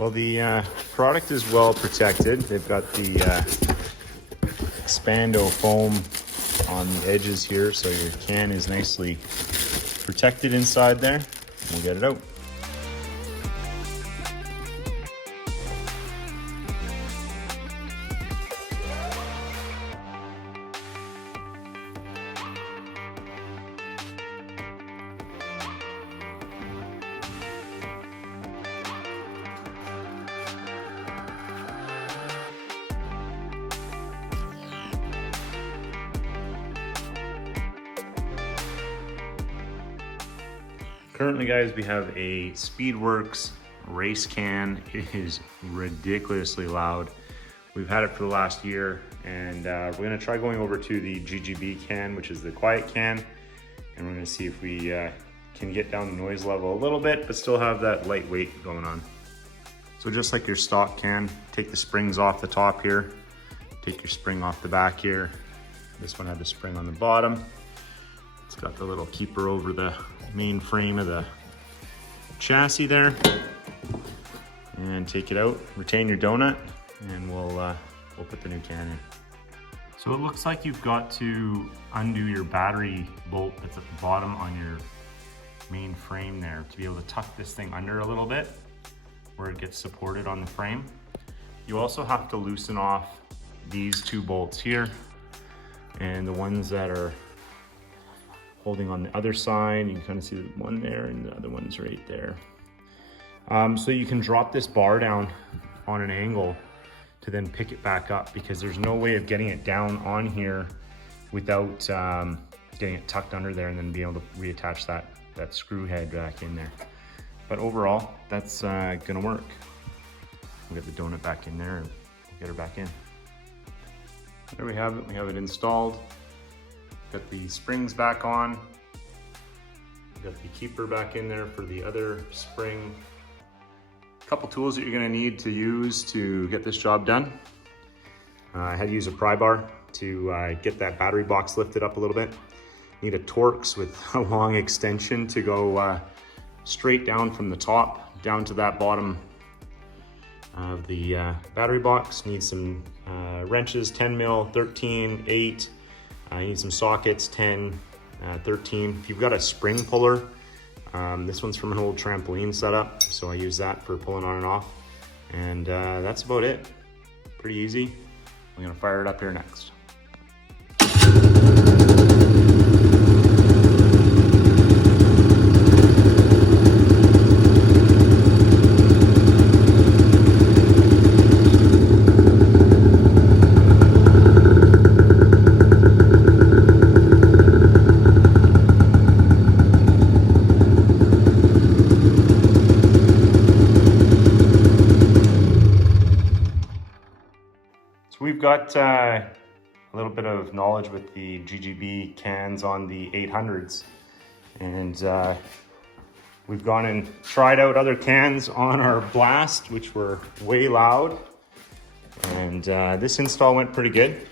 Well, the product is well protected. They've got the Expando foam on the edges here, so your can is nicely protected inside there. We'll get it out. Currently, guys, we have a Speedworks race can. It is ridiculously loud. We've had it for the last year, and we're gonna try going over to the GGB can, which is the quiet can, and we're gonna see if we can get down the noise level a little bit, but still have that lightweight going on. So just like your stock can, take the springs off the top here, take your spring off the back here. This one had the spring on the bottom. It's got the little keeper over the main frame of the chassis there. And take it out, retain your donut, and we'll put the new can in. So it looks like you've got to undo your battery bolt that's at the bottom on your main frame there to be able to tuck this thing under a little bit where it gets supported on the frame. You also have to loosen off these two bolts here and the ones that are holding on the other side. You can kind of see the one there and the other one's right there. So you can drop this bar down on an angle to then pick it back up, because there's no way of getting it down on here without getting it tucked under there and then being able to reattach that screw head back in there. But overall, that's gonna work. We'll get the donut back in there and we'll get her back in. There we have it, we have it installed. Got the springs back on. Got the keeper back in there for the other spring. A couple tools that you're gonna need to use to get this job done. I had to use a pry bar to get that battery box lifted up a little bit. Need a Torx with a long extension to go straight down from the top down to that bottom of the battery box. Need some wrenches, 10 mil, 13, 8. You need some sockets, 10, 13. If you've got a spring puller, this one's from an old trampoline setup, so I use that for pulling on and off. And that's about it. Pretty easy. I'm gonna fire it up here next. We've got a little bit of knowledge with the GGB cans on the 800s, and we've gone and tried out other cans on our Blast, which were way loud, and this install went pretty good.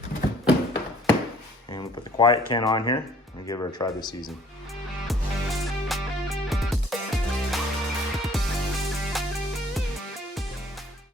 And we'll put the quiet can on here and give her a try this season.